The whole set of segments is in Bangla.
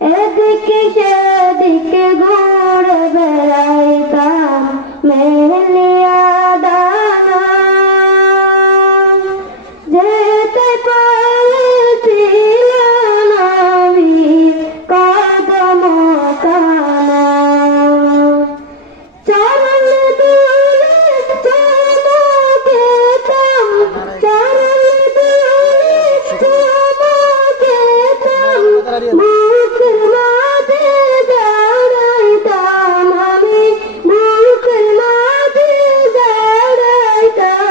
এদিকে সেদিকে ঘুরে বেড়াইতাম মেলিয়া ডানা, যেতে পারছিল না বীর কদম কানা। চরণ দুলে চমকেতাম, চরণ দুলে চমকেতাম, বুকের মাঝে জড়াইতাম আমি, বুকের মাঝে জড়াইতাম।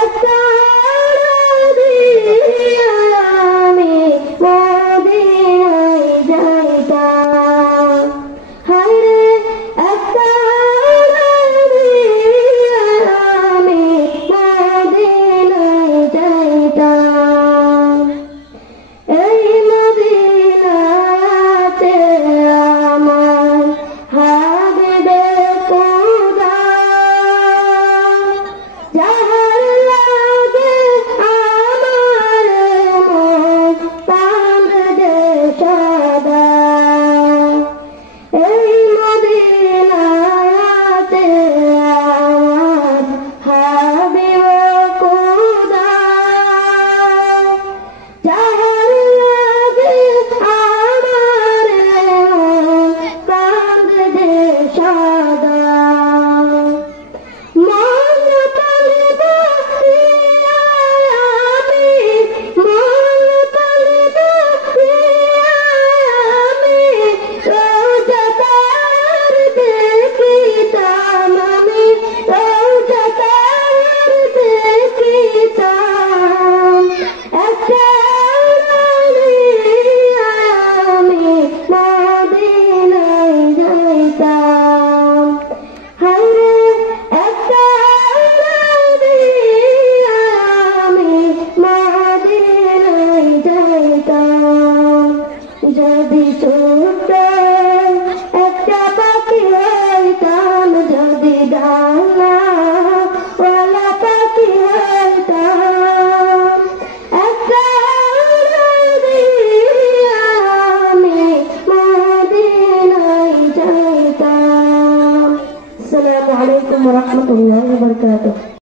একটা দিয়া আমি মদিনায় যাইতাম, হায়রে একটা দিয়া আমি মদিনায় যাইতাম। এই মদিনাতে আমার হাবিবে খোদা, যাহার লাগে আমার মন কান্দে সদা। এই মদিনাতে আমার হাবিবে খোদা, যাহার লাগে আমার মন কান্দে সদা। মন তলিব দিয়া আমি, মন তলিব দিয়া আমি, রোজা তার দেখিতাম আমি, রোজা তার দেখিতাম। একটা আমি মদিনায় যাইতাম, হায়রে একটা আমি মদিনায় যাইতাম। যদি ছোট্ট একটা পাখি হইতাম, যদি ডানাওয়ালা পাখি হইতাম, একটা আমি মদিনায় যাইতাম। আসসালামু আলাইকুম ওয়া রাহমাতুল্লাহি ওয়া বারাকাতুহু।